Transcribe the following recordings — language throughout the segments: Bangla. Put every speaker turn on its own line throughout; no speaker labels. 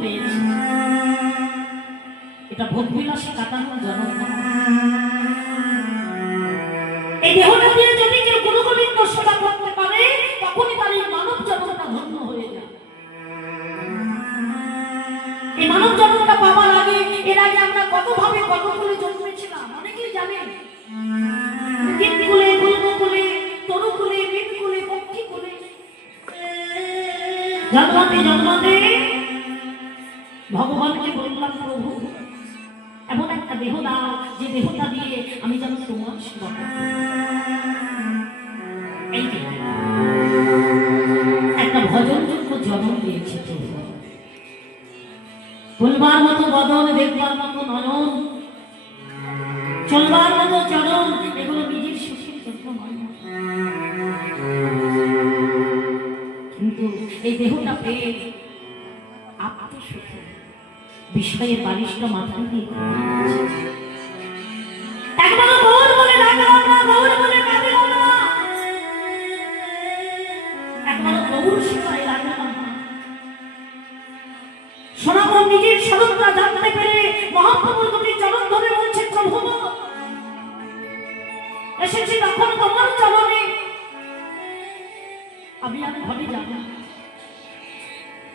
পেয়েছি এটা ভোগবিলাসে কাটানোর জন্ম এই দেহটা দিয়ে যদি কেউ গুরু গোবিন্দ সেবা করতে পারে, তখনই তার এই মানব জন্মটা ধন্য হয়ে যায়। এই মানব জন্মটা পাওয়ার আগে, এর আগে আমরা কতভাবে কত করে জন্মেছিলাম, অনেকেই জানেন জন্মাতে জন্মাতে ভগবানকে বললাম, প্রভু, এমন একটা দেহ দাও, যে দেহটা দিয়ে আমি যেন তোমার সেবা। এই একটা ভজনযোগ্য জন্ম দিয়েছে বলবার মতো বদন, দেখবার মতো নয়ন, চলবার মতো চরণ, এগুলো নিজের সুখের নয়। কিন্তু এই দেহটা পেয়ে আত্মসুখে। বিষয়ের বালিশটা মাথায় দিয়ে একবারও গৌর বলে ডাকলাম না, গৌর বলে ডাকলাম না। একবারও গৌর সেবায় ডাকলাম না। সনাতন নিজের স্বরূপটা জানতে পেরে মহাপ্রভুর প্রতি চরণ ধরে বলছে আমি ঘরে যাব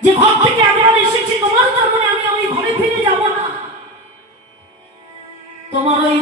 যে ঘর থেকে একবার এসেছি তোমার ওই